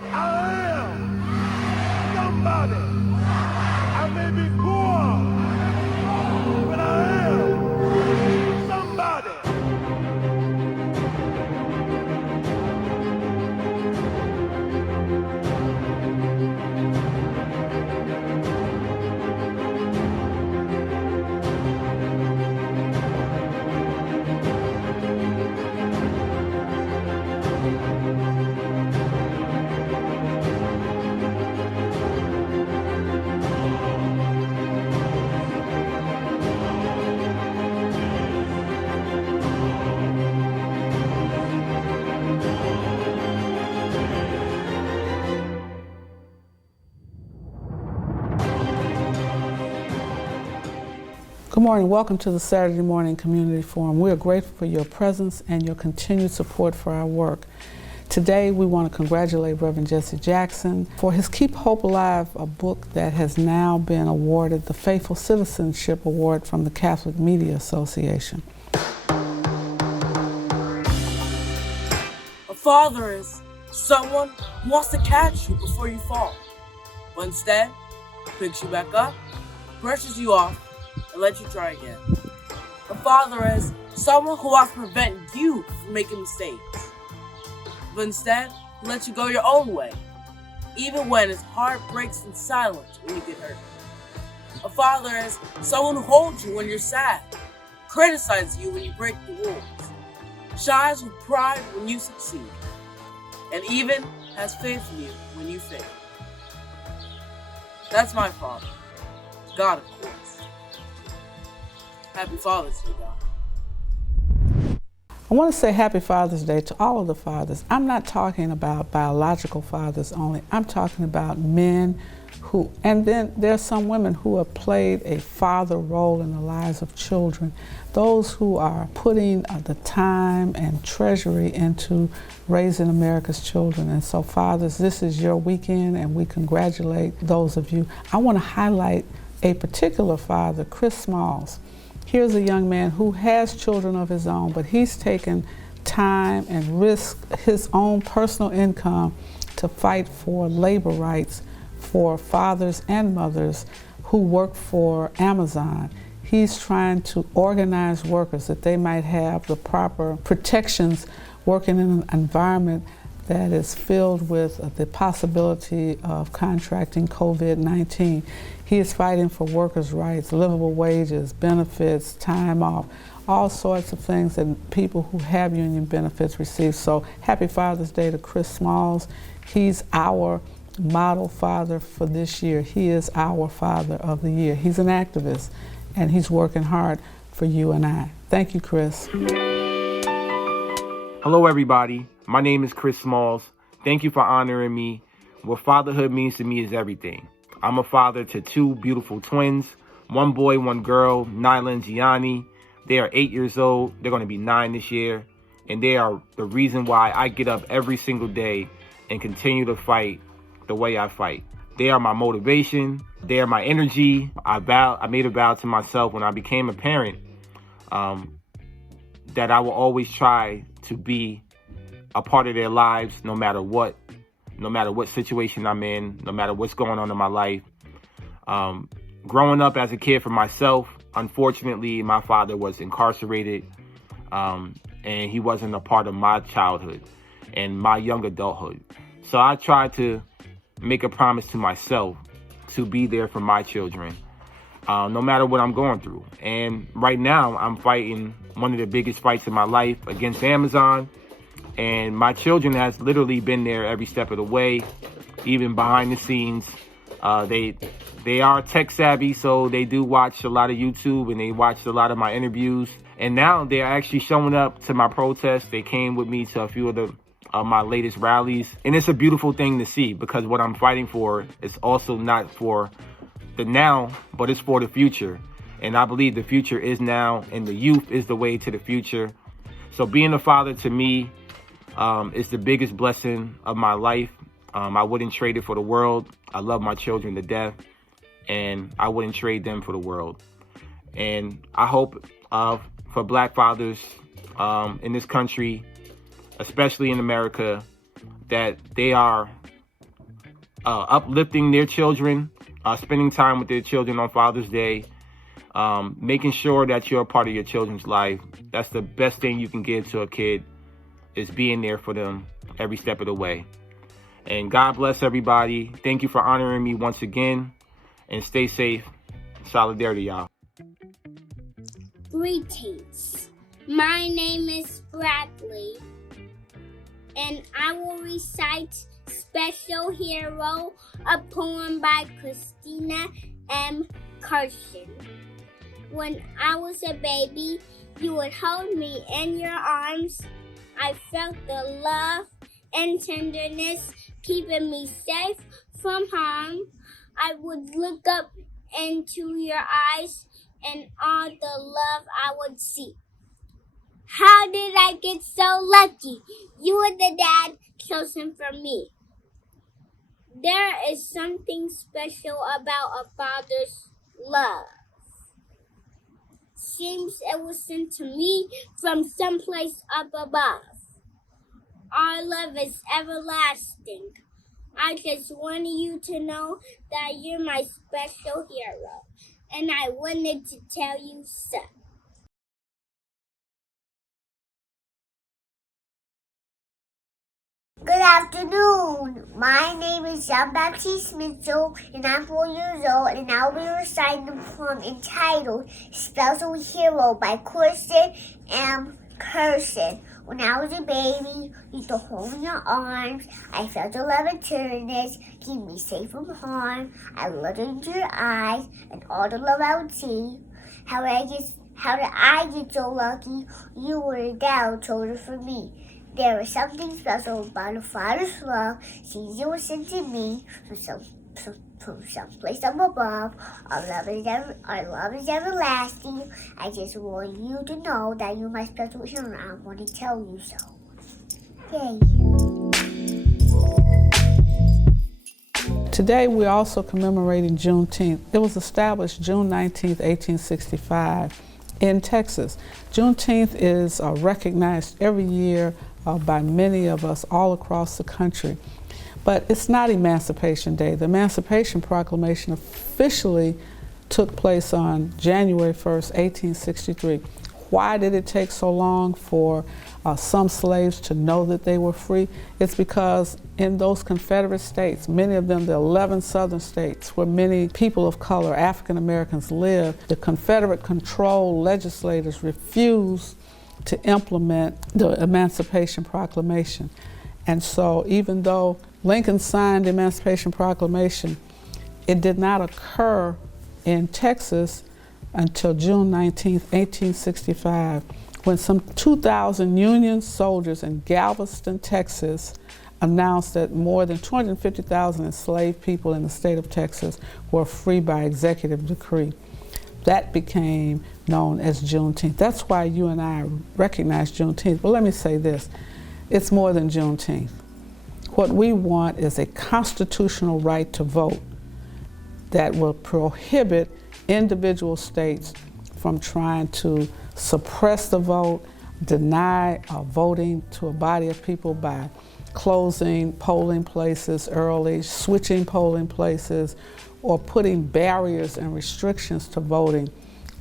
I am somebody. I may be poor, but I am somebody. Good morning. Welcome to the Saturday Morning Community Forum. We are grateful for your presence and your continued support for our work. Today, we want to congratulate Reverend Jesse Jackson for his Keep Hope Alive, a book that has now been awarded the Faithful Citizenship Award from the Catholic Media Association. A father is someone who wants to catch you before you fall, but instead picks you back up, brushes you off, and let you try again. A father is someone who wants to prevent you from making mistakes, but instead lets you go your own way, even when his heart breaks in silence when you get hurt. A father is someone who holds you when you're sad, criticizes you when you break the rules, shines with pride when you succeed, and even has faith in you when you fail. That's my father, God, of course. Happy Father's Day, God. I want to say Happy Father's Day to all of the fathers. I'm not talking about biological fathers only. I'm talking about men who, and then there's some women who have played a father role in the lives of children. Those who are putting the time and treasury into raising America's children. And so fathers, this is your weekend and we congratulate those of you. I want to highlight a particular father, Chris Smalls. Here's a young man who has children of his own, but he's taken time and risked his own personal income to fight for labor rights for fathers and mothers who work for Amazon. He's trying to organize workers that they might have the proper protections working in an environment that is filled with the possibility of contracting COVID-19. He is fighting for workers' rights, livable wages, benefits, time off, all sorts of things that people who have union benefits receive. So happy Father's Day to Chris Smalls. He's our model father for this year. He is our father of the year. He's an activist and he's working hard for you and I. Thank you, Chris. Hello, everybody. My name is Chris Smalls. Thank you for honoring me. What fatherhood means to me is everything. I'm a father to two beautiful twins, one boy, one girl, Nyla and Gianni. They are 8 years old. They're going to be 9 this year. And they are the reason why I get up every single day and continue to fight the way I fight. They are my motivation. They are my energy. I made a vow to myself when I became a parent that I will always try to be a part of their lives no matter what situation I'm in, no matter what's going on in my life. Growing up as a kid for myself, unfortunately, my father was incarcerated and he wasn't a part of my childhood and my young adulthood. So I tried to make a promise to myself to be there for my children, no matter what I'm going through. And right now I'm fighting one of the biggest fights in my life against Amazon. And my children has literally been there every step of the way, even behind the scenes. They are tech savvy, so they do watch a lot of YouTube and they watch a lot of my interviews. And now they're actually showing up to my protests. They came with me to a few of my latest rallies. And it's a beautiful thing to see because what I'm fighting for is also not for the now, but it's for the future. And I believe the future is now and the youth is the way to the future. So being a father to me, it's the biggest blessing of my life. I wouldn't trade it for the world. I love my children to death, and I wouldn't trade them for the world. And I hope for Black fathers in this country, especially in America, that they are uplifting their children, spending time with their children on Father's Day, making sure that you're a part of your children's life. That's the best thing you can give to a kid, is being there for them every step of the way. And God bless everybody. Thank you for honoring me once again. And stay safe. Solidarity, y'all. Greetings. My name is Bradley, and I will recite Special Hero, a poem by Christina M. Carson. When I was a baby, you would hold me in your arms. I felt the love and tenderness keeping me safe from harm. I would look up into your eyes and all the love I would see. How did I get so lucky? You were the dad chosen for me. There is something special about a father's love. Seems it was sent to me from someplace up above. Our love is everlasting. I just want you to know that you're my special hero, and I wanted to tell you so. Good afternoon. My name is Jean-Baptiste Mitchell, and I'm 4 years old, and I'll be reciting the poem entitled Special Hero by Christina M. Carson. When I was a baby, you used to hold me in your arms. I felt your love and tenderness, keep me safe from harm. I looked into your eyes, and all the love I would see. How did I get so lucky? You were a dad chosen for me. There is something special about a father's love. Since you were sent to me from someplace up above. Our love is everlasting. I just want you to know that you're my special hero. I want to tell you so. Yay. Today we're also commemorating Juneteenth. It was established June 19th, 1865 in Texas. Juneteenth is recognized every year by many of us all across the country. But it's not Emancipation Day. The Emancipation Proclamation officially took place on January 1st, 1863. Why did it take so long for some slaves to know that they were free? It's because in those Confederate states, many of them, the 11 southern states where many people of color, African Americans live, the Confederate-controlled legislators refused to implement the Emancipation Proclamation. And so even though Lincoln signed the Emancipation Proclamation, it did not occur in Texas until June 19, 1865, when some 2,000 Union soldiers in Galveston, Texas, announced that more than 250,000 enslaved people in the state of Texas were free by executive decree. That became known as Juneteenth. That's why you and I recognize Juneteenth. But let me say this, it's more than Juneteenth. What we want is a constitutional right to vote that will prohibit individual states from trying to suppress the vote, deny voting to a body of people by closing polling places early, switching polling places, or putting barriers and restrictions to voting,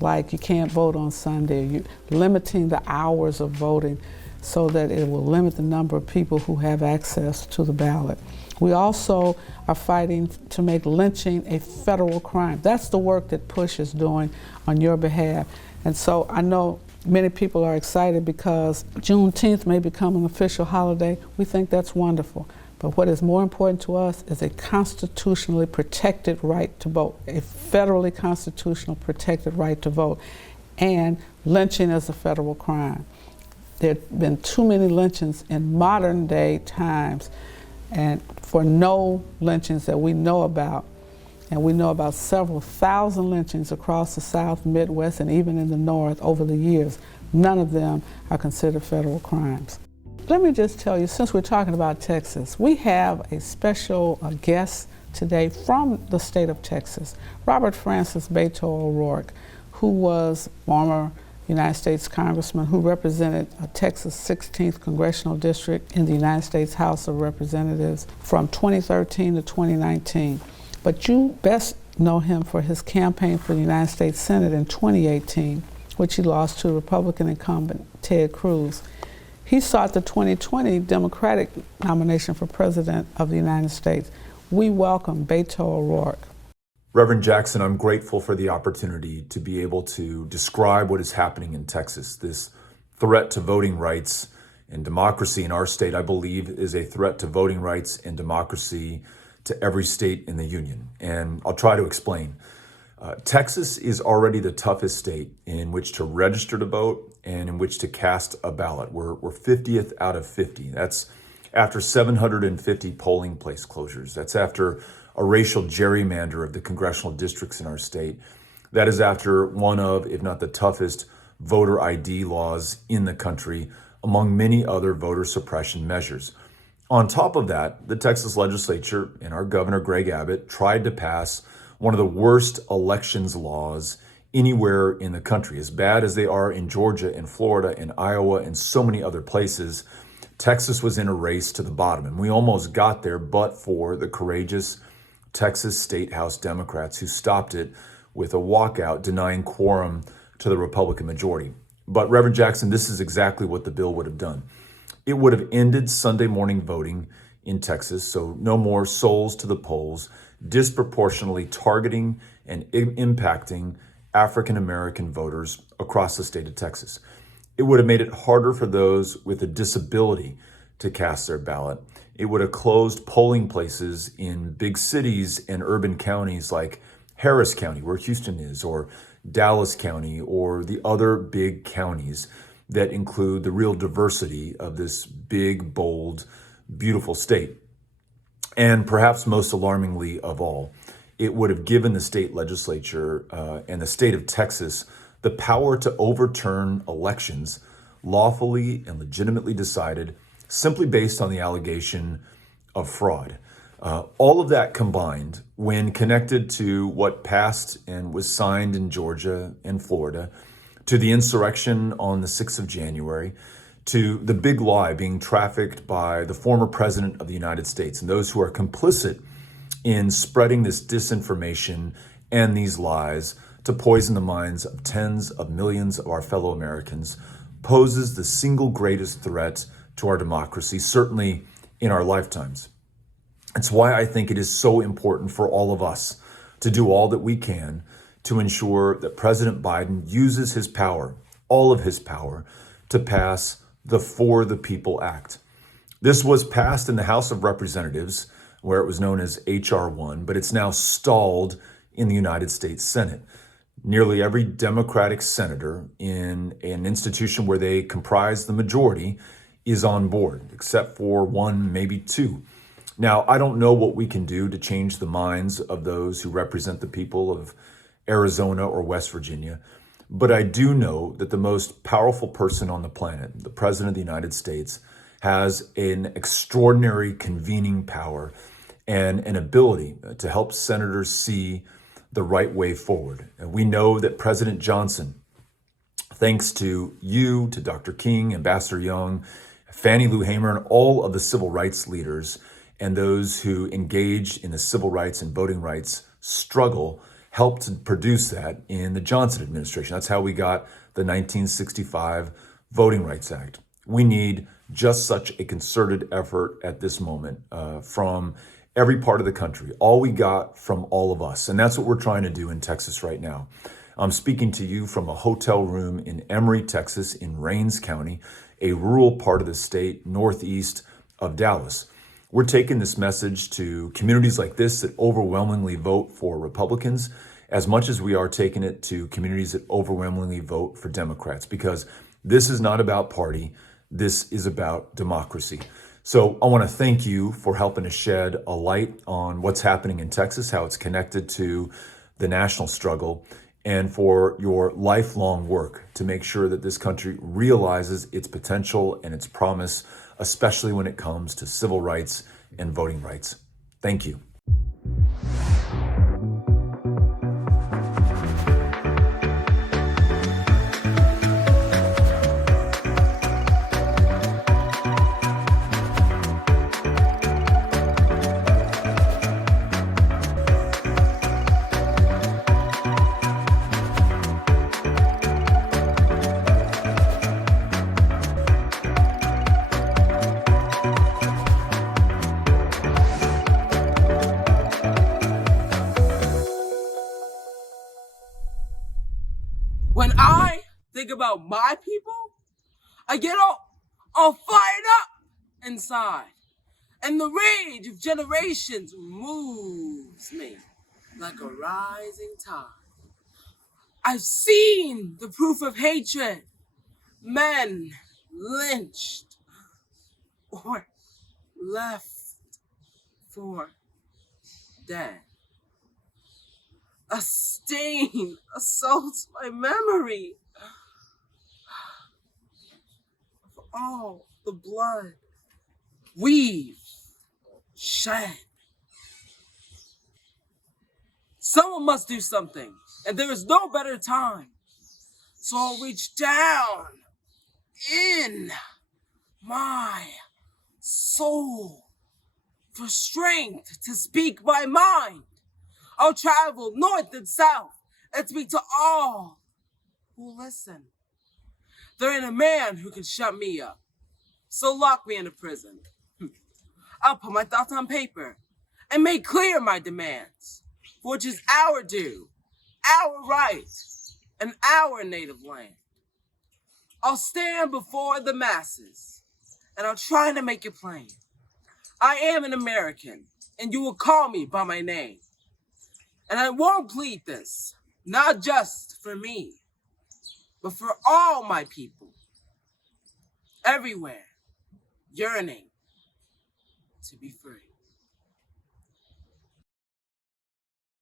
like you can't vote on Sunday, limiting the hours of voting so that it will limit the number of people who have access to the ballot. We also are fighting to make lynching a federal crime. That's the work that PUSH is doing on your behalf. And so I know many people are excited because Juneteenth may become an official holiday. We think that's wonderful. But what is more important to us is a constitutionally protected right to vote, a federally constitutional protected right to vote, and lynching is a federal crime. There have been too many lynchings in modern day times, and for no lynchings that we know about, and we know about several thousand lynchings across the South, Midwest, and even in the North over the years. None of them are considered federal crimes. Let me just tell you, since we're talking about Texas, we have a special guest today from the state of Texas, Robert Francis Beto O'Rourke, who was former United States congressman who represented Texas' 16th congressional district in the United States House of Representatives from 2013 to 2019. But you best know him for his campaign for the United States Senate in 2018, which he lost to Republican incumbent Ted Cruz. He sought the 2020 Democratic nomination for President of the United States. We welcome Beto O'Rourke. Reverend Jackson, I'm grateful for the opportunity to be able to describe what is happening in Texas. This threat to voting rights and democracy in our state, I believe, is a threat to voting rights and democracy to every state in the union. And I'll try to explain. Texas is already the toughest state in which to register to vote and in which to cast a ballot. We're 50th out of 50. That's after 750 polling place closures. That's after a racial gerrymander of the congressional districts in our state. That is after one of, if not the toughest, voter ID laws in the country, among many other voter suppression measures. On top of that, the Texas legislature and our governor, Greg Abbott, tried to pass one of the worst elections laws anywhere in the country. As bad as they are in Georgia and Florida and Iowa and so many other places, Texas was in a race to the bottom. And we almost got there, but for the courageous Texas State House Democrats who stopped it with a walkout denying quorum to the Republican majority. But Reverend Jackson, this is exactly what the bill would have done. It would have ended Sunday morning voting in Texas, so no more souls to the polls, disproportionately targeting and impacting African American voters across the state of Texas. It would have made it harder for those with a disability to cast their ballot. It would have closed polling places in big cities and urban counties like Harris County, where Houston is, or Dallas County, or the other big counties that include the real diversity of this big, bold, beautiful state. And perhaps most alarmingly of all, it would have given the state legislature and the state of Texas the power to overturn elections lawfully and legitimately decided simply based on the allegation of fraud. All of that combined, when connected to what passed and was signed in Georgia and Florida, to the insurrection on the 6th of January, to the big lie being trafficked by the former president of the United States and those who are complicit in spreading this disinformation and these lies to poison the minds of tens of millions of our fellow Americans, poses the single greatest threat to our democracy, certainly in our lifetimes. It's why I think it is so important for all of us to do all that we can to ensure that President Biden uses his power, all of his power, to pass the For the People Act. This was passed in the House of Representatives, where it was known as H.R. 1, but it's now stalled in the United States Senate. Nearly every Democratic senator in an institution where they comprise the majority is on board, except for one, maybe two. Now, I don't know what we can do to change the minds of those who represent the people of Arizona or West Virginia, but I do know that the most powerful person on the planet, the President of the United States, has an extraordinary convening power and an ability to help senators see the right way forward. And we know that President Johnson, thanks to you, to Dr. King, Ambassador Young, Fannie Lou Hamer, and all of the civil rights leaders and those who engage in the civil rights and voting rights struggle, helped to produce that in the Johnson administration. That's how we got the 1965 Voting Rights Act. We need just such a concerted effort at this moment from every part of the country, all we got from all of us. And that's what we're trying to do in Texas right now. I'm speaking to you from a hotel room in Emory, Texas, in Rains County, a rural part of the state northeast of Dallas. We're taking this message to communities like this that overwhelmingly vote for Republicans, as much as we are taking it to communities that overwhelmingly vote for Democrats, because this is not about party, this is about democracy. So I want to thank you for helping to shed a light on what's happening in Texas, how it's connected to the national struggle, and for your lifelong work to make sure that this country realizes its potential and its promise, especially when it comes to civil rights and voting rights. Thank you. think about my people, I get all fired up inside. And the rage of generations moves me like a rising tide. I've seen the proof of hatred, men lynched or left for dead. A stain assaults my memory of all the blood we've shed. Someone must do something, and there is no better time. So I'll reach down in my soul for strength to speak my mind. I'll travel north and south and speak to all who listen. There ain't a man who can shut me up, so lock me in a prison. I'll put my thoughts on paper and make clear my demands, for which is our due, our right, and our native land. I'll stand before the masses, and I'll try to make it plain. I am an American, and you will call me by my name. And I won't plead this, not just for me, but for all my people, everywhere, yearning to be free.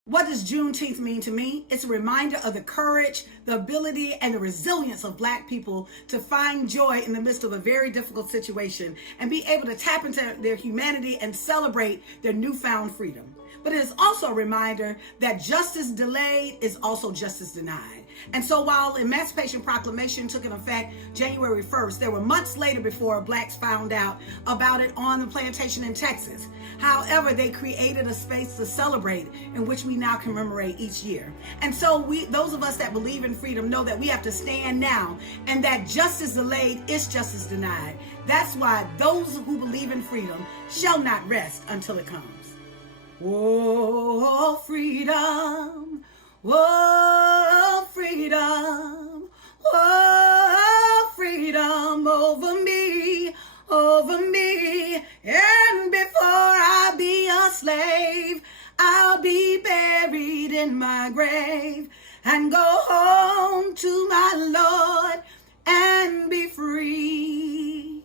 What does Juneteenth mean to me? It's a reminder of the courage, the ability, and the resilience of Black people to find joy in the midst of a very difficult situation and be able to tap into their humanity and celebrate their newfound freedom. But it is also a reminder that justice delayed is also justice denied. And so while Emancipation Proclamation took in effect January 1st, there were months later before Blacks found out about it on the plantation in Texas. However, they created a space to celebrate in which we now commemorate each year. And so those of us that believe in freedom know that we have to stand now, and that justice delayed is justice denied. That's why those who believe in freedom shall not rest until it comes. Oh, freedom. Oh, freedom. Oh, freedom over me. And before I be a slave, I'll be buried in my grave and go home to my Lord and be free.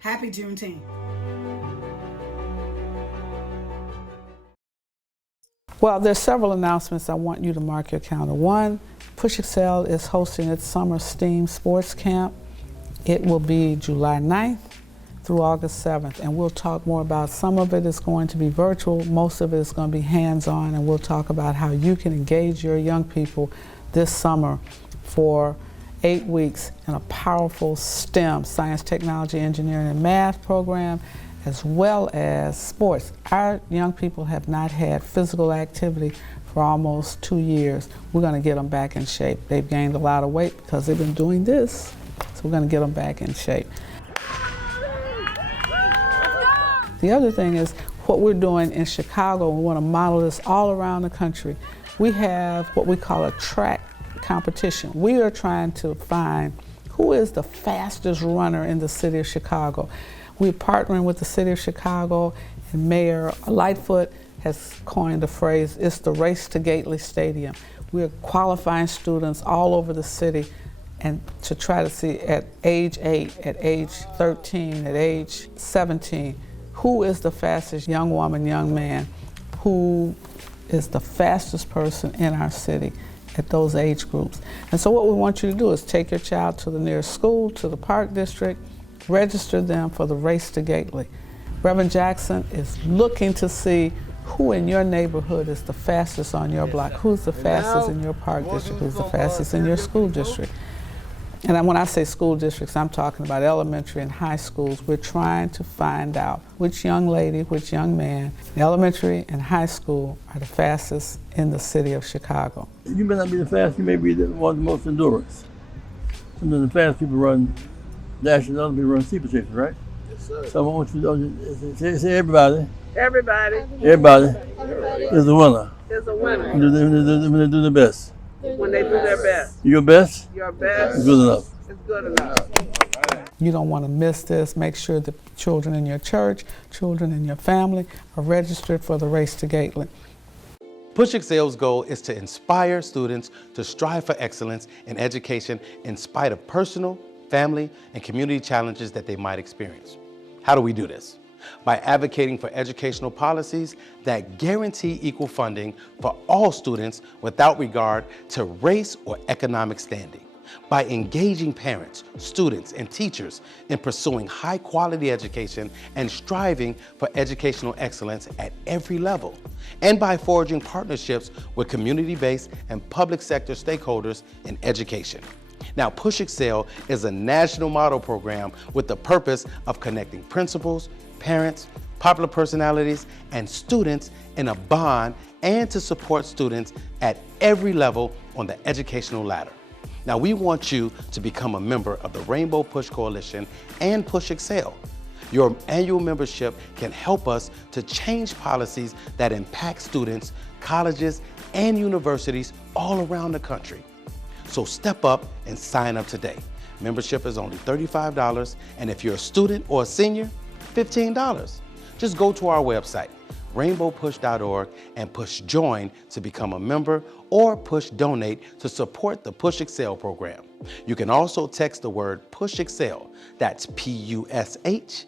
Happy Juneteenth. Well, there's several announcements I want you to mark your calendar. One, Push Excel is hosting its summer STEAM sports camp. It will be July 9th through August 7th, and we'll talk more about some of it is going to be virtual, most of it is going to be hands-on, and we'll talk about how you can engage your young people this summer for 8 weeks in a powerful STEM, science, technology, engineering, and math program, as well as sports. Our young people have not had physical activity for almost 2 years. We're going to get them back in shape. They've gained a lot of weight because they've been doing this, so we're going to get them back in shape. The other thing is what we're doing in Chicago. We want to model this all around the country. We have what we call a track competition. We are trying to find who is the fastest runner in the city of Chicago. We're partnering with the city of Chicago, and Mayor Lightfoot has coined the phrase, it's the race to Gately Stadium. We're qualifying students all over the city and to try to see at age 8, at age 13, at age 17, who is the fastest young woman, young man, who is the fastest person in our city at those age groups. And so what we want you to do is take your child to the nearest school, to the Park District, register them for the Race to Gately. Reverend Jackson is looking to see who in your neighborhood is the fastest on your block, who's the fastest in your park district, who's the fastest in your school district. And when I say school districts, I'm talking about elementary and high schools. We're trying to find out which young lady, which young man, in elementary and high school are the fastest in the city of Chicago. You may not be the fastest, you may be the one with the most endurance. Sometimes the fast people run dash and other people run steeplechase, right? Yes, sir. So I want you to say everybody. Everybody is a winner. Is a winner. When they do the best. When they do their their best. Your best? Your best. Good enough. It's good enough. You don't want to miss this. Make sure the children in your church, children in your family are registered for the Race to Gately. Push Excel's goal is to inspire students to strive for excellence in education in spite of personal, family, and community challenges that they might experience. How do we do this? By advocating for educational policies that guarantee equal funding for all students without regard to race or economic standing. By engaging parents, students, and teachers in pursuing high-quality education and striving for educational excellence at every level. And by forging partnerships with community-based and public sector stakeholders in education. Now, Push Excel is a national model program with the purpose of connecting principals, parents, popular personalities, and students in a bond and to support students at every level on the educational ladder. Now, we want you to become a member of the Rainbow Push Coalition and Push Excel. Your annual membership can help us to change policies that impact students, colleges, and universities all around the country. So step up and sign up today. Membership is only $35, and if you're a student or a senior, $15. Just go to our website, rainbowpush.org, and push join to become a member or push donate to support the Push Excel program. You can also text the word Push Excel, that's PUSHEXCEL,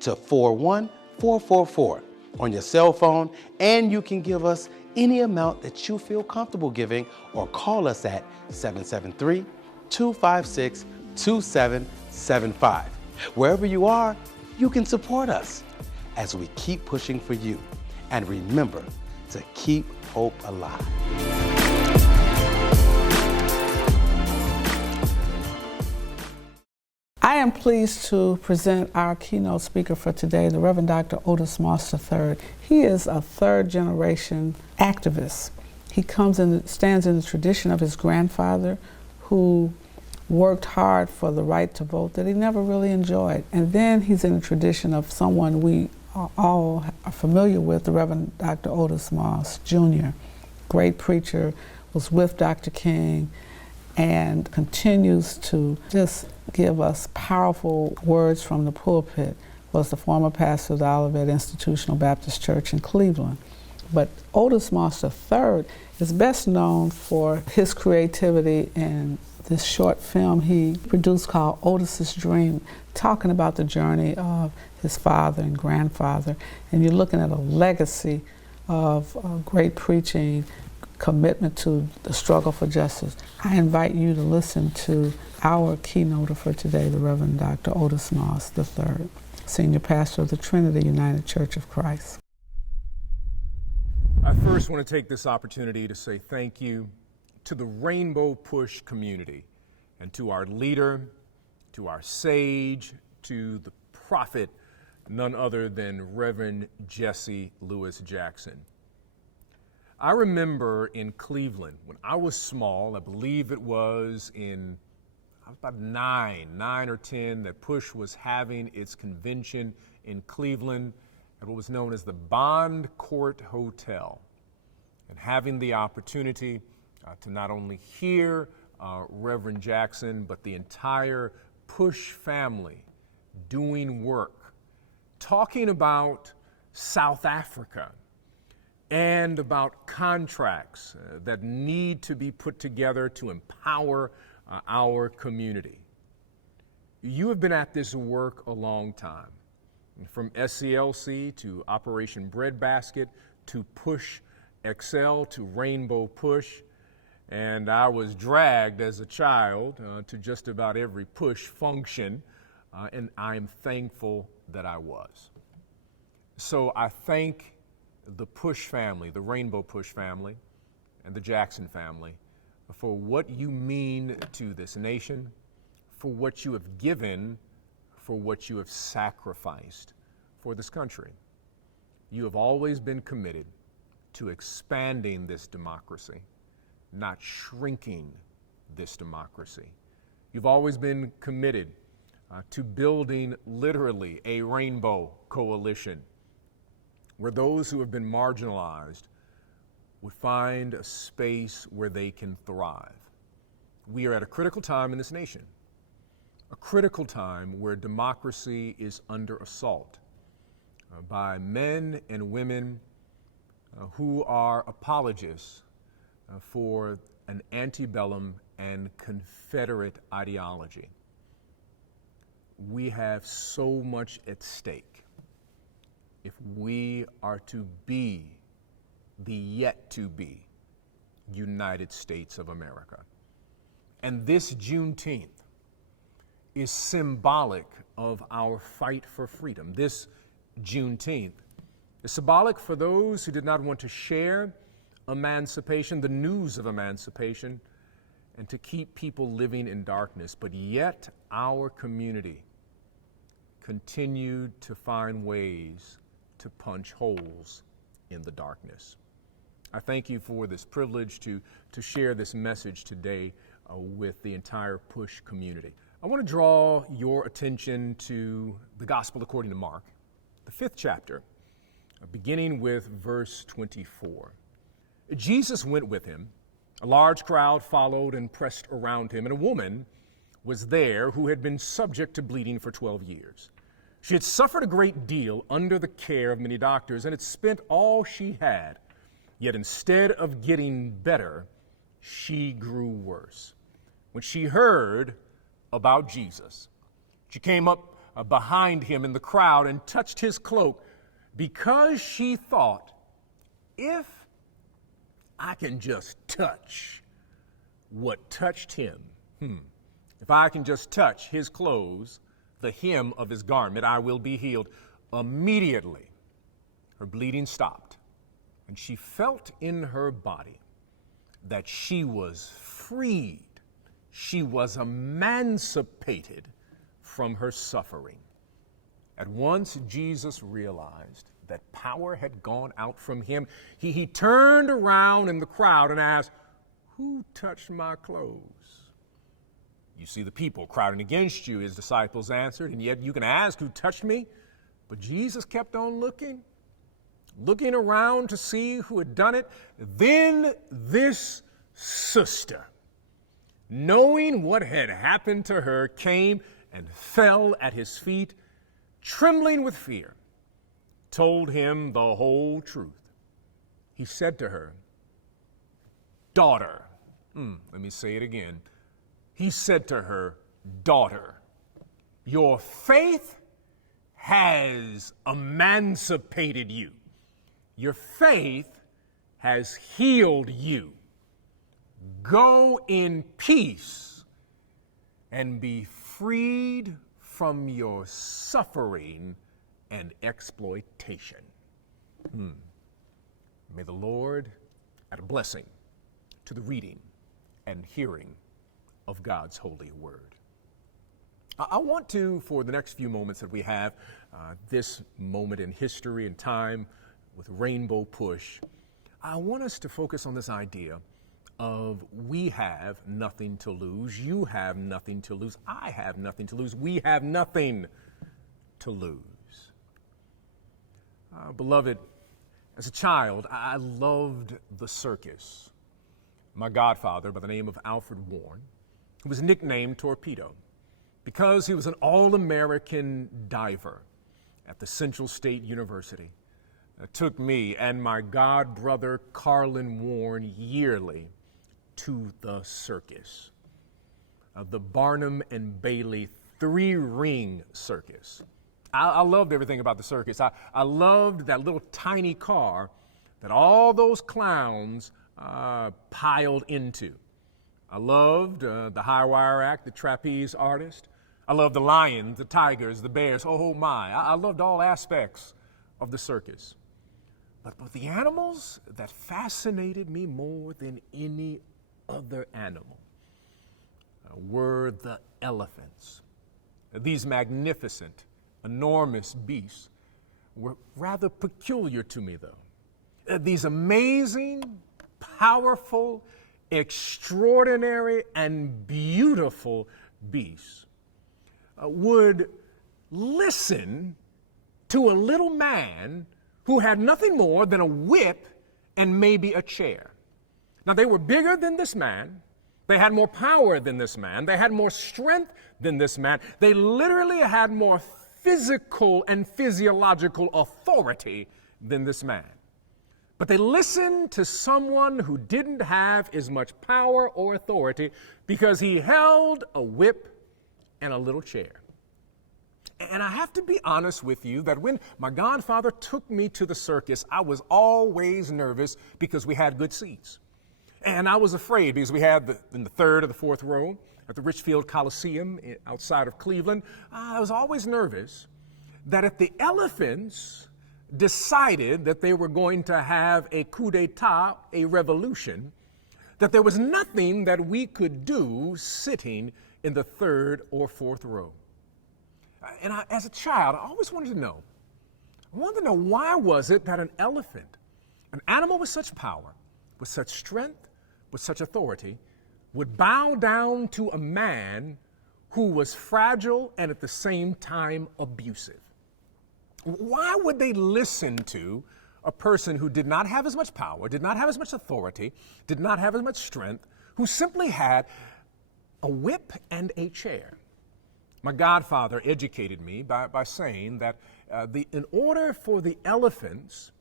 to 41444 on your cell phone, and you can give us any amount that you feel comfortable giving or call us at 773-256-2775. Wherever you are, you can support us as we keep pushing for you. And remember to keep hope alive. I am pleased to present our keynote speaker for today, the Reverend Dr. Otis Moss III. He is a third-generation activist. He stands in the tradition of his grandfather, who worked hard for the right to vote that he never really enjoyed. And then he's in the tradition of someone we all are familiar with, the Reverend Dr. Otis Moss Jr., great preacher, was with Dr. King, and continues to just give us powerful words from the pulpit. Was the former pastor of the Olivet Institutional Baptist Church in Cleveland. But Otis Moss III is best known for his creativity in this short film he produced called Otis's Dream, talking about the journey of his father and grandfather. And you're looking at a legacy of great preaching, commitment to the struggle for justice. I invite you to listen to our keynoter for today, the Reverend Dr. Otis Moss III, Senior Pastor of the Trinity United Church of Christ. I first want to take this opportunity to say thank you to the Rainbow Push community and to our leader, to our sage, to the prophet, none other than Reverend Jesse Lewis Jackson. I remember in Cleveland when I was small, I believe it was about 9 or 10, that Push was having its convention in Cleveland at what was known as the Bond Court Hotel, and having the opportunity to not only hear Reverend Jackson, but the entire Push family doing work, talking about South Africa and about contracts that need to be put together to empower our community. You have been at this work a long time, from SCLC to Operation Breadbasket to Push Excel to Rainbow Push, and I was dragged as a child to just about every Push function, and I'm thankful that I was. So I thank the Push family, the Rainbow Push family, and the Jackson family for what you mean to this nation, for what you have given, for what you have sacrificed for this country. You have always been committed to expanding this democracy, not shrinking this democracy. You've always been committed to building literally a rainbow coalition where those who have been marginalized would find a space where they can thrive. We are at a critical time in this nation, a critical time where democracy is under assault by men and women who are apologists for an antebellum and Confederate ideology. We have so much at stake if we are to be the yet-to-be United States of America. And this Juneteenth is symbolic of our fight for freedom. This Juneteenth is symbolic for those who did not want to share emancipation, the news of emancipation, and to keep people living in darkness. But yet our community continued to find ways to punch holes in the darkness. I thank you for this privilege to share this message today with the entire PUSH community. I want to draw your attention to the Gospel according to Mark, the 5th chapter, beginning with verse 24. Jesus went with him. A large crowd followed and pressed around him, and a woman was there who had been subject to bleeding for 12 years. She had suffered a great deal under the care of many doctors and had spent all she had. Yet instead of getting better, she grew worse. When she heard about Jesus, she came up behind him in the crowd and touched his cloak because she thought, if I can just touch what touched him, if I can just touch his clothes, the hem of his garment, I will be healed. Immediately, her bleeding stopped, and she felt in her body that she was freed. She was emancipated from her suffering. At once, Jesus realized that power had gone out from him. He turned around in the crowd and asked, "Who touched my clothes?" "You see the people crowding against you," his disciples answered, "and yet you can ask, 'Who touched me?'" But Jesus kept on looking around to see who had done it. Then this sister, knowing what had happened to her, came and fell at his feet, trembling with fear, told him the whole truth. He said to her, "Daughter," let me say it again. He said to her, "Daughter, your faith has emancipated you. Your faith has healed you. Go in peace and be freed from your suffering and exploitation." May the Lord add a blessing to the reading and hearing of God's holy word. I want to, for the next few moments that we have, this moment in history and time with Rainbow Push, I want us to focus on this idea of we have nothing to lose, you have nothing to lose, I have nothing to lose, we have nothing to lose. Beloved, as a child, I loved the circus. My godfather, by the name of Alfred Warren, who was nicknamed Torpedo because he was an all-American diver at the Central State University, took me and my god brother Carlin Warren yearly to the circus, the Barnum and Bailey 3-ring circus. I loved everything about the circus. I loved that little tiny car that all those clowns piled into. I loved the high wire act, the trapeze artist. I loved the lions, the tigers, the bears. Oh my, I loved all aspects of the circus. But the animals that fascinated me more than any other animal were the elephants. These magnificent, enormous beasts were rather peculiar to me, though. These amazing, powerful, extraordinary, and beautiful beasts would listen to a little man who had nothing more than a whip and maybe a chair. Now, they were bigger than this man. They had more power than this man. They had more strength than this man. They literally had more physical and physiological authority than this man. But they listened to someone who didn't have as much power or authority because he held a whip and a little chair. And I have to be honest with you that when my godfather took me to the circus, I was always nervous because we had good seats. And I was afraid because we had in the third or the fourth row at the Richfield Coliseum outside of Cleveland. I was always nervous that if the elephants decided that they were going to have a coup d'etat, a revolution, that there was nothing that we could do sitting in the third or fourth row. And as a child, I always wanted to know. I wanted to know, why was it that an elephant, an animal with such power, with such strength, with such authority, would bow down to a man who was fragile and at the same time abusive? Why would they listen to a person who did not have as much power, did not have as much authority, did not have as much strength, who simply had a whip and a chair? My godfather educated me by saying that in order for the elephants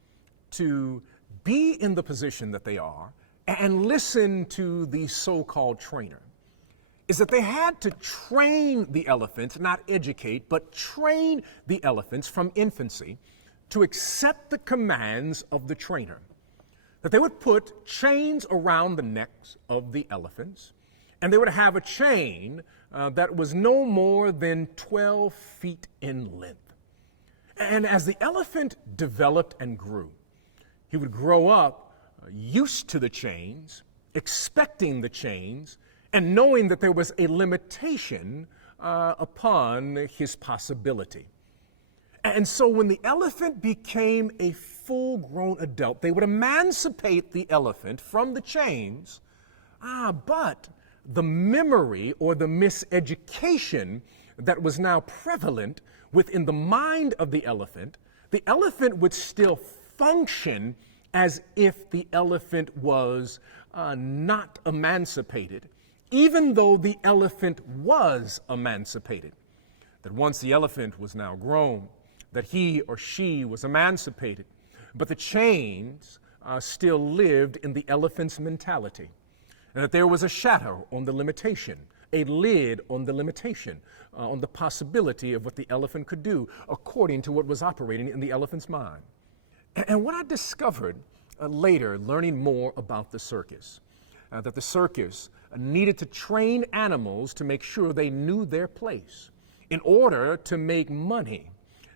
to be in the position that they are and listen to the so-called trainer, is that they had to train the elephants, not educate, but train the elephants from infancy to accept the commands of the trainer. That they would put chains around the necks of the elephants, and they would have a chain that was no more than 12 feet in length. And as the elephant developed and grew, he would grow up used to the chains, expecting the chains, and knowing that there was a limitation upon his possibility. And so when the elephant became a full-grown adult, they would emancipate the elephant from the chains, but the memory or the miseducation that was now prevalent within the mind of the elephant would still function as if the elephant was not emancipated, even though the elephant was emancipated. That once the elephant was now grown, that he or she was emancipated, but the chains still lived in the elephant's mentality. And that there was a shadow on the limitation, a lid on the limitation, on the possibility of what the elephant could do according to what was operating in the elephant's mind. And what I discovered later, learning more about the circus, that the circus needed to train animals to make sure they knew their place in order to make money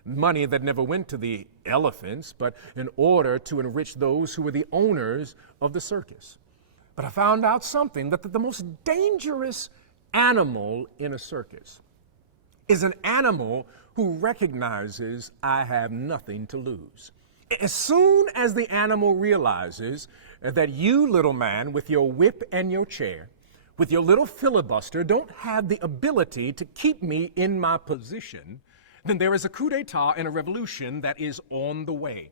that never went to the elephants, but in order to enrich those who were the owners of the circus. But I found out something, that the most dangerous animal in a circus is an animal who recognizes I have nothing to lose. As soon as the animal realizes that you, little man, with your whip and your chair, with your little filibuster, don't have the ability to keep me in my position, then there is a coup d'etat and a revolution that is on the way.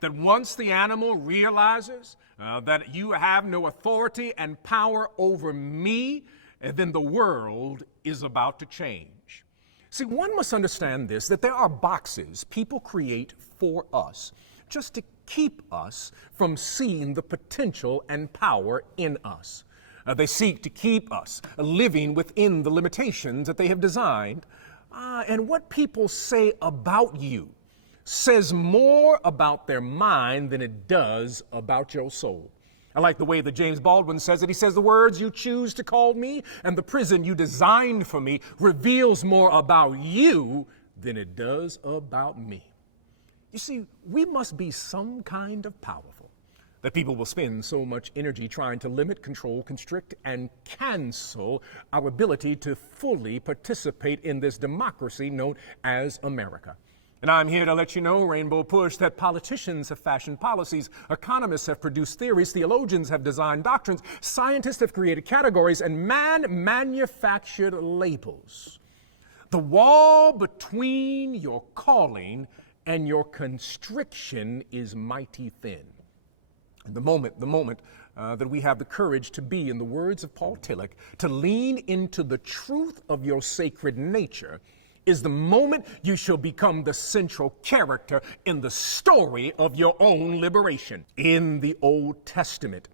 That once the animal realizes that you have no authority and power over me, then the world is about to change. See, one must understand this, that there are boxes people create for us just to keep us from seeing the potential and power in us. They seek to keep us living within the limitations that they have designed. And what people say about you says more about their mind than it does about your soul. I like the way that James Baldwin says it. He says, the words you choose to call me and the prison you designed for me reveals more about you than it does about me. You see, we must be some kind of powerful that people will spend so much energy trying to limit, control, constrict, and cancel our ability to fully participate in this democracy known as America. And I'm here to let you know, Rainbow Push, that politicians have fashioned policies, economists have produced theories, theologians have designed doctrines, scientists have created categories, and man manufactured labels. The wall between your calling and your constriction is mighty thin. The moment that we have the courage to be, in the words of Paul Tillich, to lean into the truth of your sacred nature, is the moment you shall become the central character in the story of your own liberation. In the Old Testament,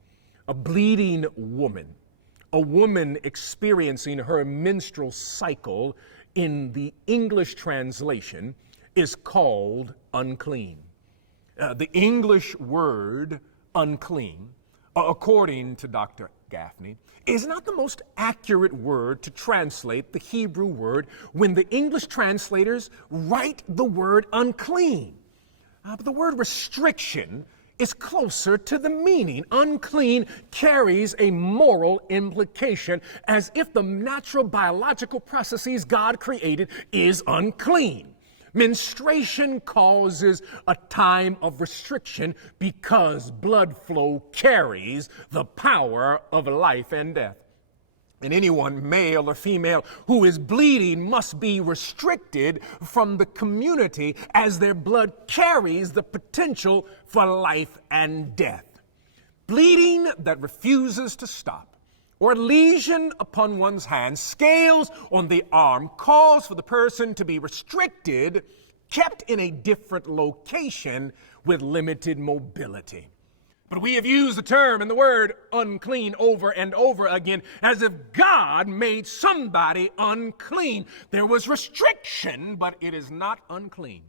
a bleeding woman, a woman experiencing her menstrual cycle, in the English translation, is called unclean. The English word unclean, according to Dr. Gaffney, is not the most accurate word to translate the Hebrew word when the English translators write the word unclean. But the word restriction is closer to the meaning. Unclean carries a moral implication, as if the natural biological processes God created is unclean. Menstruation causes a time of restriction because blood flow carries the power of life and death. And anyone, male or female, who is bleeding must be restricted from the community, as their blood carries the potential for life and death. Bleeding that refuses to stop, or a lesion upon one's hand, scales on the arm, calls for the person to be restricted, kept in a different location with limited mobility. But we have used the term and the word unclean over and over again, as if God made somebody unclean. There was restriction, but it is not unclean.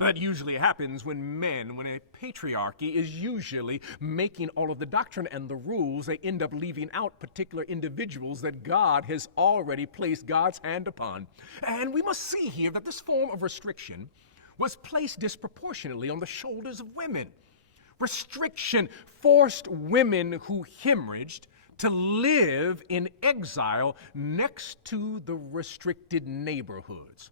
That usually happens when a patriarchy is usually making all of the doctrine and the rules, they end up leaving out particular individuals that God has already placed God's hand upon. And we must see here that this form of restriction was placed disproportionately on the shoulders of women. Restriction forced women who hemorrhaged to live in exile next to the restricted neighborhoods.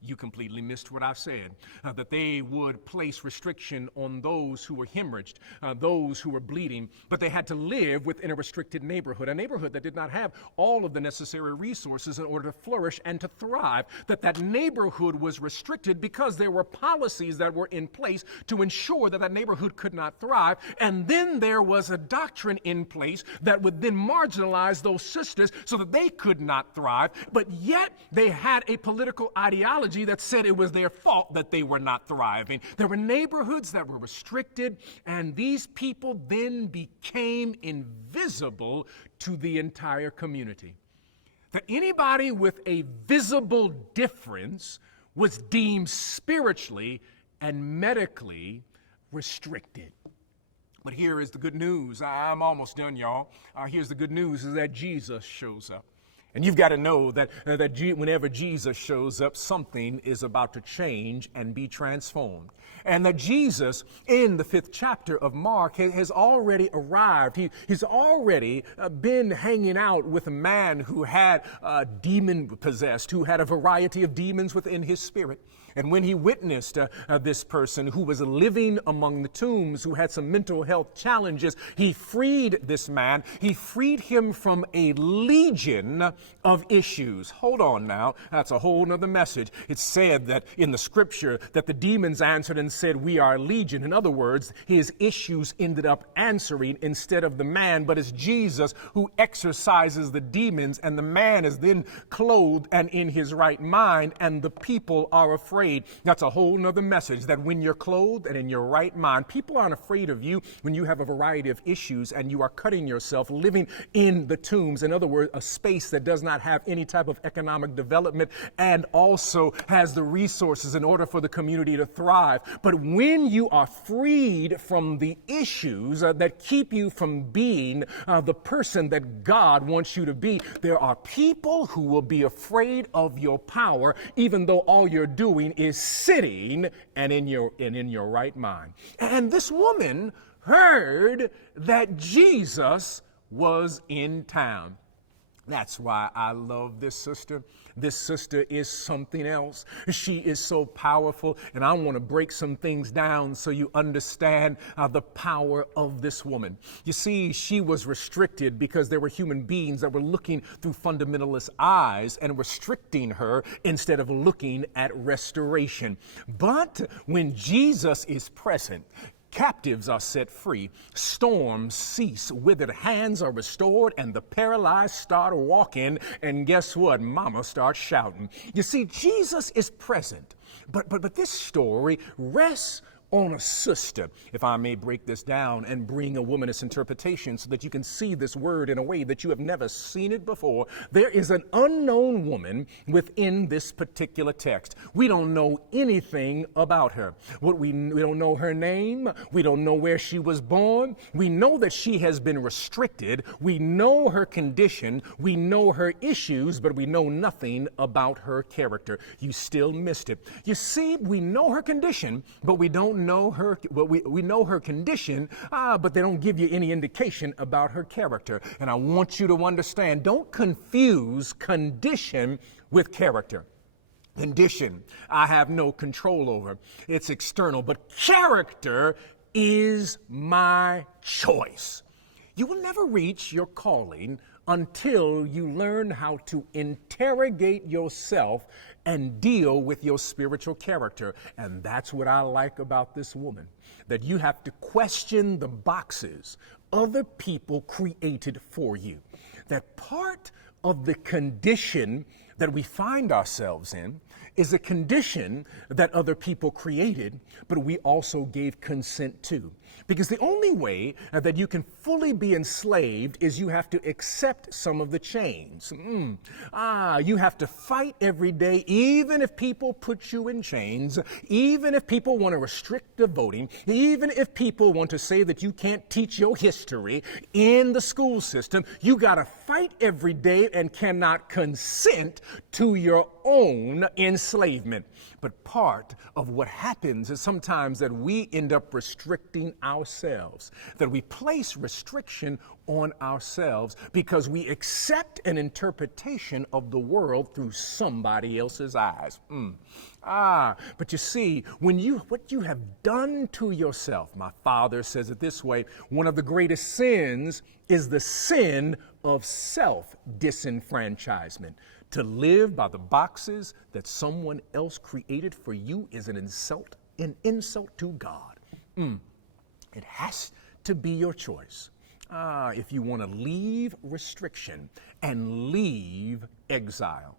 You completely missed what I've said, that they would place restriction on those who were hemorrhaged, those who were bleeding, but they had to live within a restricted neighborhood, a neighborhood that did not have all of the necessary resources in order to flourish and to thrive, that neighborhood was restricted because there were policies that were in place to ensure that neighborhood could not thrive, and then there was a doctrine in place that would then marginalize those sisters so that they could not thrive, but yet they had a political ideology that said it was their fault that they were not thriving. There were neighborhoods that were restricted, and these people then became invisible to the entire community. That anybody with a visible difference was deemed spiritually and medically restricted. But here is the good news. I'm almost done, y'all. Here's the good news, is that Jesus shows up. And you've got to know that whenever Jesus shows up, something is about to change and be transformed. And that Jesus, in the 5th chapter of Mark, has already arrived. He's already been hanging out with a man who had demon-possessed, who had a variety of demons within his spirit. And when he witnessed this person who was living among the tombs, who had some mental health challenges, he freed this man. He freed him from a legion of issues. Hold on now. That's a whole nother message. It's said that in the scripture that the demons answered and said, "We are legion." In other words, his issues ended up answering instead of the man, but it's Jesus who exorcises the demons, and the man is then clothed and in his right mind, and the people are afraid. That's a whole nother message, that when you're clothed and in your right mind, people aren't afraid of you when you have a variety of issues and you are cutting yourself, living in the tombs. In other words, a space that does not have any type of economic development and also has the resources in order for the community to thrive. But when you are freed from the issues that keep you from being the person that God wants you to be, there are people who will be afraid of your power, even though all you're doing is sitting and in your right mind. And this woman heard that Jesus was in town. That's why I love this sister. This sister is something else. She is so powerful, and I want to break some things down so you understand the power of this woman. You see, she was restricted because there were human beings that were looking through fundamentalist eyes and restricting her instead of looking at restoration. But when Jesus is present, Captives are set free, storms cease, withered hands are restored, and the paralyzed start walking, and guess what? Mama starts shouting. You see, Jesus is present, but this story rests on a sister, if I may break this down and bring a womanist interpretation so that you can see this word in a way that you have never seen it before. There is an unknown woman within this particular text. We don't know anything about her. We don't know her name. We don't know where she was born. We know that she has been restricted. We know her condition. We know her issues, but we know nothing about her character. You still missed it. You see, we know her condition, but we don't know her. Well, we know her condition, but they don't give you any indication about her character. And I want you to understand, don't confuse condition with character. Condition, I have no control over. It's external, but character is my choice. You will never reach your calling until you learn how to interrogate yourself and deal with your spiritual character. And that's what I like about this woman, that you have to question the boxes other people created for you. That part of the condition that we find ourselves in is a condition that other people created, but we also gave consent to. Because the only way that you can fully be enslaved is you have to accept some of the chains. You have to fight every day, even if people put you in chains, even if people want to restrict the voting, even if people want to say that you can't teach your history in the school system. You got to fight every day and cannot consent to your own enslavement. But part of what happens is sometimes that we end up restricting ourselves, that we place restriction on ourselves because we accept an interpretation of the world through somebody else's eyes. But you see, what you have done to yourself, my father says it this way, one of the greatest sins is the sin of self-disenfranchisement. To live by the boxes that someone else created for you is an insult to God. It has to be your choice. If you want to leave restriction and leave exile.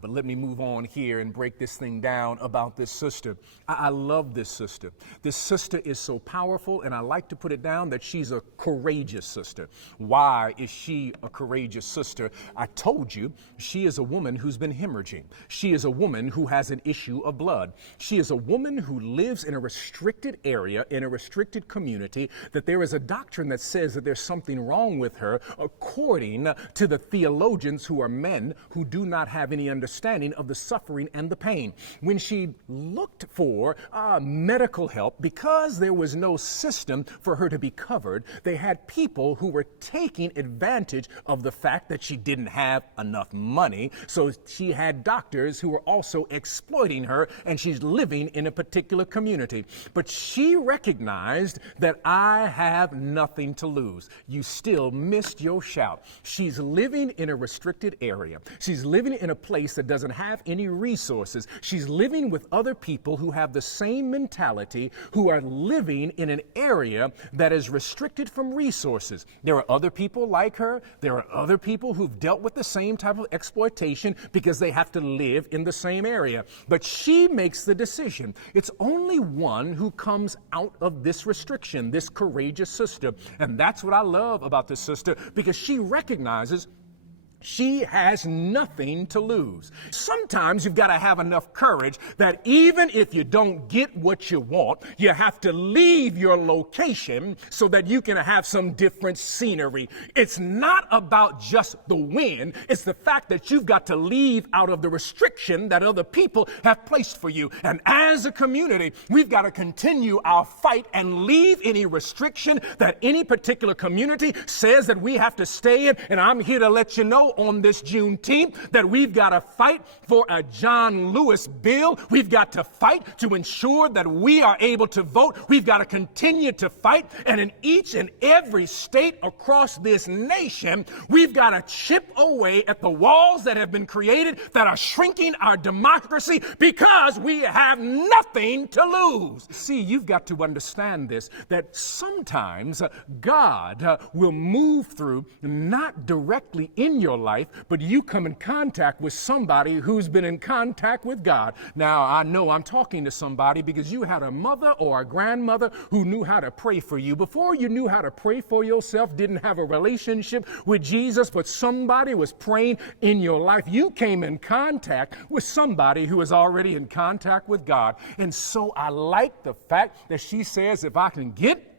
But let me move on here and break this thing down about this sister. I love this sister. This sister is so powerful, and I like to put it down that she's a courageous sister. Why is she a courageous sister? I told you, she is a woman who's been hemorrhaging. She is a woman who has an issue of blood. She is a woman who lives in a restricted area, in a restricted community, that there is a doctrine that says that there's something wrong with her, according to the theologians who are men who do not have any understanding of the suffering and the pain. When she looked for medical help, because there was no system for her to be covered, they had people who were taking advantage of the fact that she didn't have enough money. So she had doctors who were also exploiting her, and she's living in a particular community. But she recognized that I have nothing to lose. You still missed your shout. She's living in a restricted area. She's living in a place that doesn't have any resources. She's living with other people who have the same mentality, who are living in an area that is restricted from resources. There are other people like her. There are other people who've dealt with the same type of exploitation because they have to live in the same area. But she makes the decision. It's only one who comes out of this restriction, this courageous sister. And that's what I love about this sister, because she recognizes she has nothing to lose. Sometimes you've got to have enough courage that even if you don't get what you want, you have to leave your location so that you can have some different scenery. It's not about just the win. It's the fact that you've got to leave out of the restriction that other people have placed for you. And as a community, we've got to continue our fight and leave any restriction that any particular community says that we have to stay in. And I'm here to let you know, on this Juneteenth that we've got to fight for a John Lewis bill. We've got to fight to ensure that we are able to vote. We've got to continue to fight. And in each and every state across this nation, we've got to chip away at the walls that have been created that are shrinking our democracy because we have nothing to lose. See, you've got to understand this, that sometimes God will move through, not directly in your life, but you come in contact with somebody who's been in contact with God. Now, I know I'm talking to somebody because you had a mother or a grandmother who knew how to pray for you. Before you knew how to pray for yourself, didn't have a relationship with Jesus, but somebody was praying in your life. You came in contact with somebody who is already in contact with God. And so I like the fact that she says, if I can get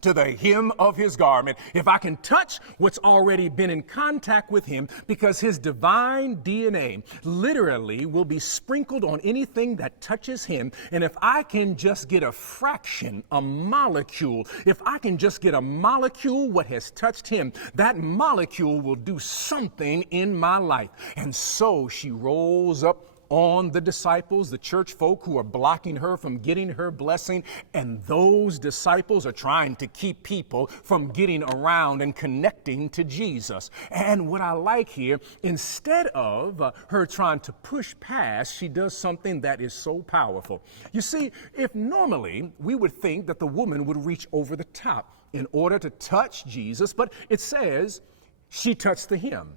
to the hem of his garment, if I can touch what's already been in contact with him, because his divine DNA literally will be sprinkled on anything that touches him. And if I can just get a fraction, a molecule, if I can just get a molecule what has touched him, that molecule will do something in my life. And so she rolls up on the disciples, the church folk who are blocking her from getting her blessing. And those disciples are trying to keep people from getting around and connecting to Jesus. And what I like here, instead of her trying to push past, she does something that is so powerful. You see, if normally we would think that the woman would reach over the top in order to touch Jesus, but it says she touched the hem.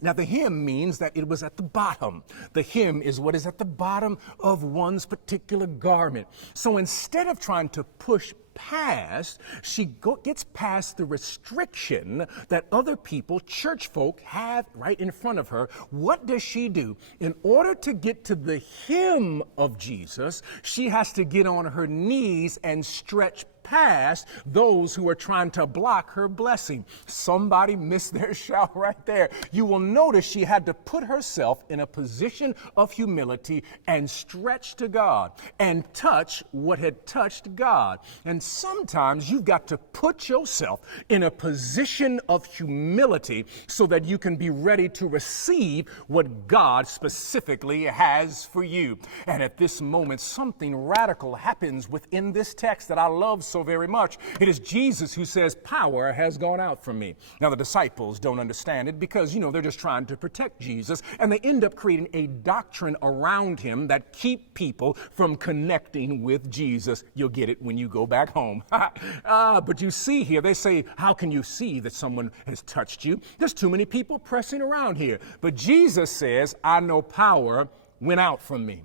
Now, the hem means that it was at the bottom. The hem is what is at the bottom of one's particular garment. So instead of trying to push past, she gets past the restriction that other people, church folk, have right in front of her. What does she do? In order to get to the hem of Jesus, she has to get on her knees and stretch past those who are trying to block her blessing. Somebody missed their shout right there. You will notice she had to put herself in a position of humility and stretch to God and touch what had touched God. And sometimes you've got to put yourself in a position of humility so that you can be ready to receive what God specifically has for you. And at this moment, something radical happens within this text that I love so very much. It is Jesus who says, power has gone out from me. Now, the disciples don't understand it because, they're just trying to protect Jesus, and they end up creating a doctrine around him that keep people from connecting with Jesus. You'll get it when you go back home. But you see here, they say, how can you see that someone has touched you? There's too many people pressing around here. But Jesus says, I know power went out from me.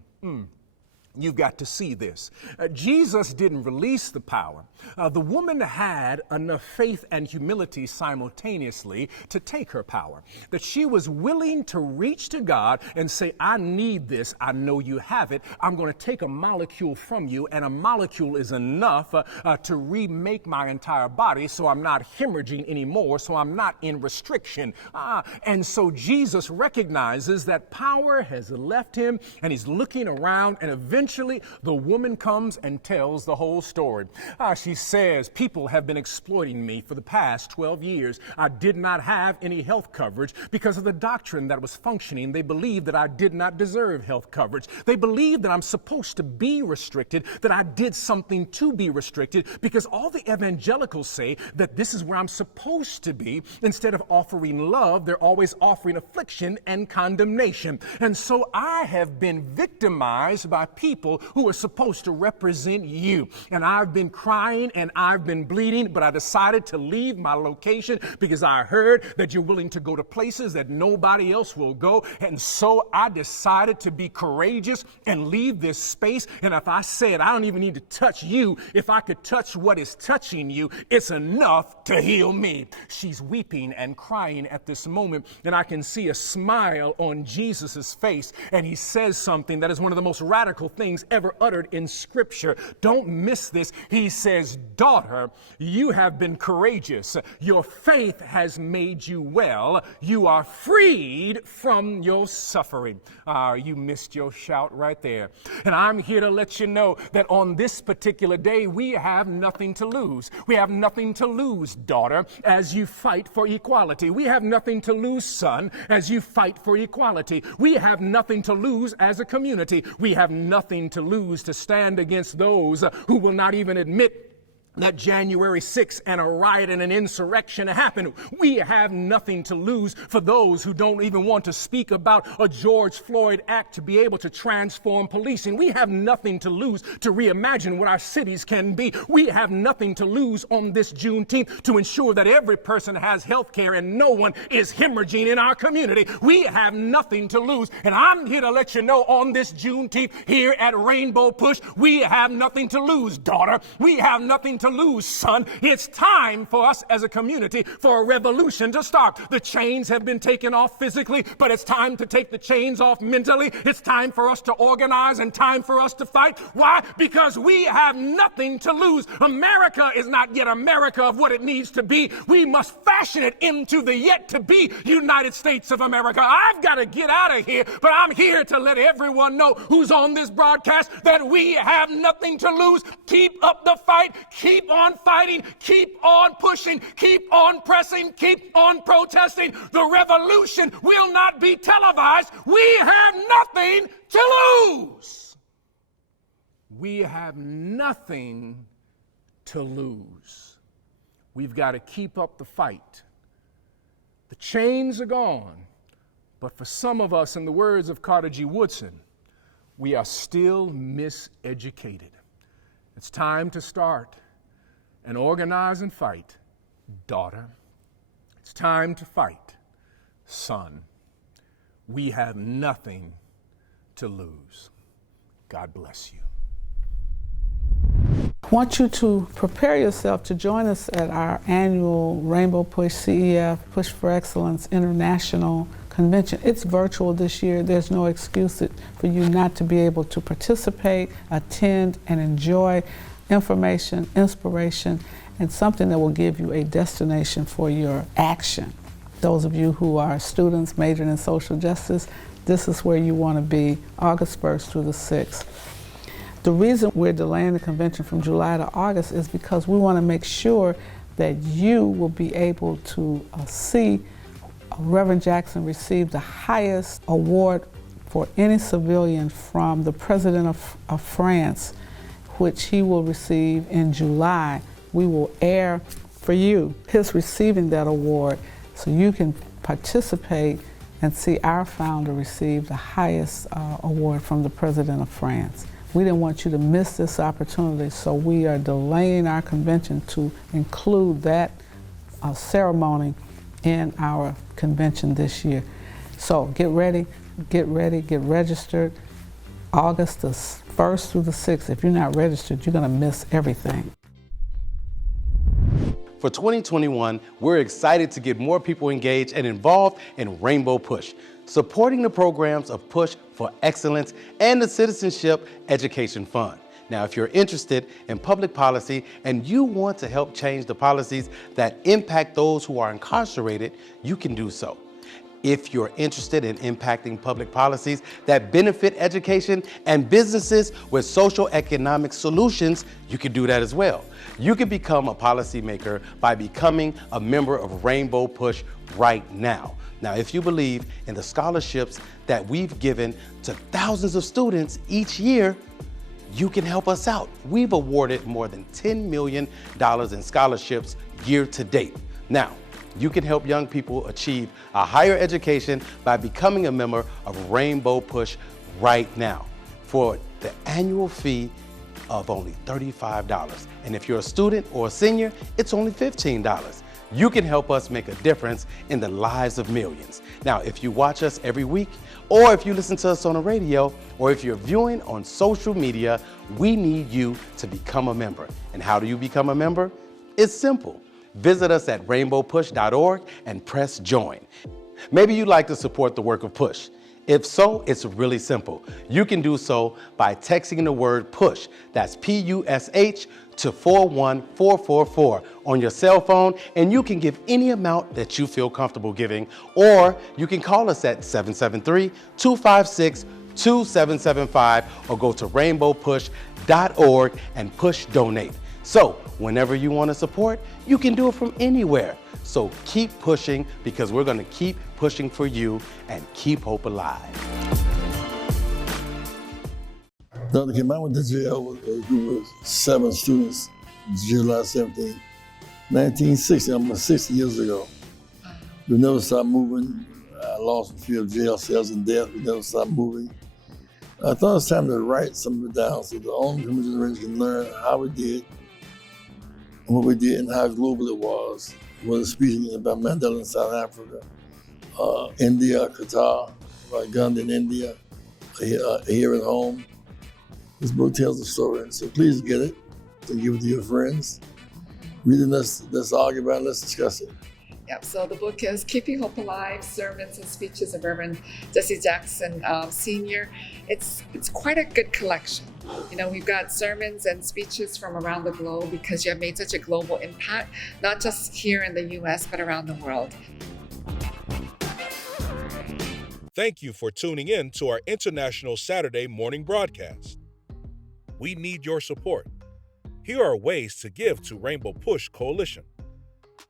You've got to see this. Jesus didn't release the power. The woman had enough faith and humility simultaneously to take her power, that she was willing to reach to God and say, I need this. I know you have it. I'm going to take a molecule from you, and a molecule is enough to remake my entire body so I'm not hemorrhaging anymore, so I'm not in restriction. And so Jesus recognizes that power has left him, and he's looking around, and eventually the woman comes and tells the whole story. She says, people have been exploiting me for the past 12 years. I did not have any health coverage because of the doctrine that was functioning. They believed that I did not deserve health coverage. They believed that I'm supposed to be restricted, that I did something to be restricted, because all the evangelicals say that this is where I'm supposed to be. Instead of offering love, they're always offering affliction and condemnation. And so I have been victimized by people who are supposed to represent you. And I've been crying and I've been bleeding, but I decided to leave my location because I heard that you're willing to go to places that nobody else will go. And so I decided to be courageous and leave this space. And if I said, I don't even need to touch you, if I could touch what is touching you, it's enough to heal me. She's weeping and crying at this moment, and I can see a smile on Jesus's face. And he says something that is one of the most radical things things ever uttered in Scripture. Don't miss this. He says, daughter, you have been courageous. Your faith has made you well. You are freed from your suffering. You missed your shout right there. And I'm here to let you know that on this particular day, we have nothing to lose. We have nothing to lose, daughter, as you fight for equality. We have nothing to lose, son, as you fight for equality. We have nothing to lose as a community. We have nothing to lose to stand against those who will not even admit that January 6th and a riot and an insurrection happened. We have nothing to lose for those who don't even want to speak about a George Floyd Act to be able to transform policing. We have nothing to lose to reimagine what our cities can be. We have nothing to lose on this Juneteenth to ensure that every person has health care and no one is hemorrhaging in our community. We have nothing to lose. And I'm here to let you know on this Juneteenth here at Rainbow Push, we have nothing to lose, daughter. We have nothing to lose, son. It's time for us as a community for a revolution to start. The chains have been taken off physically, but it's time to take the chains off mentally. It's time for us to organize and time for us to fight. Why? Because we have nothing to lose. America is not yet America of what it needs to be. We must fashion it into the yet to be United States of America. I've got to get out of here, but I'm here to let everyone know who's on this broadcast that we have nothing to lose. Keep up the fight. Keep on fighting, keep on pushing, keep on pressing, keep on protesting. The revolution will not be televised. We have nothing to lose. We have nothing to lose. We've got to keep up the fight. The chains are gone, but for some of us, in the words of Carter G. Woodson, we are still miseducated. It's time to start and organize and fight, daughter. It's time to fight, son. We have nothing to lose. God bless you. I want you to prepare yourself to join us at our annual Rainbow Push CEF, Push for Excellence International Convention. It's virtual this year. There's no excuse for you not to be able to participate, attend, and enjoy information, inspiration, and something that will give you a destination for your action. Those of you who are students majoring in social justice, this is where you want to be, August 1st through the 6th. The reason we're delaying the convention from July to August is because we want to make sure that you will be able to see Reverend Jackson receive the highest award for any civilian from the President of France, which he will receive in July. We will air for you his receiving that award so you can participate and see our founder receive the highest award from the President of France. We didn't want you to miss this opportunity, so we are delaying our convention to include that ceremony in our convention this year. So get ready, get registered. August the 1st through the 6th. If you're not registered, you're going to miss everything. For 2021, we're excited to get more people engaged and involved in Rainbow Push, supporting the programs of Push for Excellence and the Citizenship Education Fund. Now, if you're interested in public policy and you want to help change the policies that impact those who are incarcerated, you can do so. If you're interested in impacting public policies that benefit education and businesses with social economic solutions, you can do that as well. You can become a policymaker by becoming a member of Rainbow Push right now. Now, if you believe in the scholarships that we've given to thousands of students each year, you can help us out. We've awarded more than $10 million in scholarships year to date. Now, you can help young people achieve a higher education by becoming a member of Rainbow Push right now for the annual fee of only $35. And if you're a student or a senior, it's only $15. You can help us make a difference in the lives of millions. Now, if you watch us every week, or if you listen to us on the radio, or if you're viewing on social media, we need you to become a member. And how do you become a member? It's simple. Visit us at rainbowpush.org and press join. Maybe you'd like to support the work of Push. If so, it's really simple. You can do so by texting the word PUSH, that's P-U-S-H, to 41444 on your cell phone, and you can give any amount that you feel comfortable giving, or you can call us at 773-256-2775 or go to rainbowpush.org and push donate. So whenever you want to support, you can do it from anywhere. So keep pushing, because we're going to keep pushing for you and keep hope alive. Dr. Kim, I went to jail with a group of 7 students, July 17, 1960, almost 60 years ago. We never stopped moving. I lost a few of jail cells and death. We never stopped moving. I thought it was time to write some of it down so the only generation can learn how we did and what we did and how global it was. Whether speaking about Mandela in South Africa, India, Qatar, about Gandhi in India, here at home. This book tells the story, so please get it and give it to your friends. Read it, let's argue about it, let's discuss it. Yep, so the book is Keeping Hope Alive, Sermons and Speeches of Reverend Jesse Jackson Sr. It's quite a good collection. You know, we've got sermons and speeches from around the globe because you have made such a global impact, not just here in the U.S., but around the world. Thank you for tuning in to our International Saturday morning broadcast. We need your support. Here are ways to give to Rainbow Push Coalition.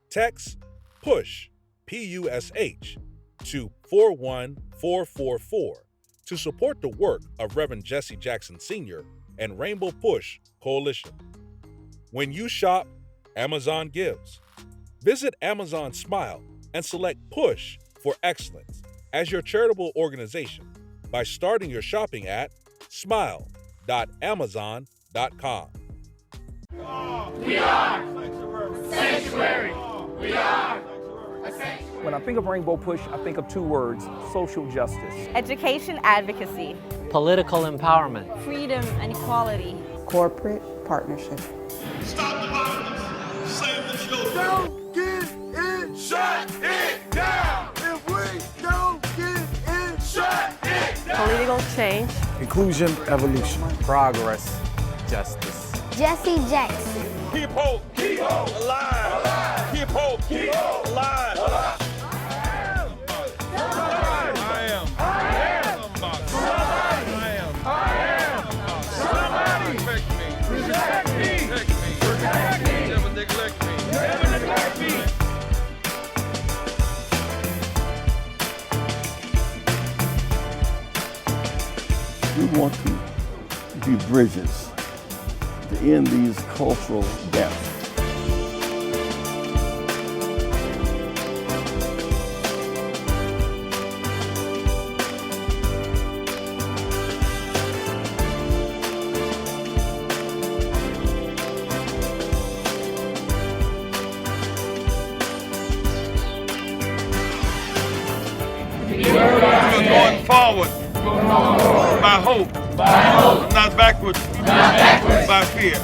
Text PUSH, P-U-S-H, to 41444 to support the work of Reverend Jesse Jackson Sr. and Rainbow Push Coalition. When you shop, Amazon gives. Visit Amazon Smile and select PUSH for Excellence as your charitable organization by starting your shopping at smile.amazon.com. We are sanctuary. We are a sanctuary. When I think of Rainbow Push, I think of 2 words: social justice, education advocacy, political empowerment, freedom and equality, corporate partnership. Stop the violence. Save the children. Don't get in. Shut it down. If we don't get in, shut it down. political change, inclusion, evolution, progress, justice. Jesse Jackson. Keep hope alive. Keep hope alive. We want to be bridges to end these cultural gaps. We're going forward. By hope. Not backwards. By fear.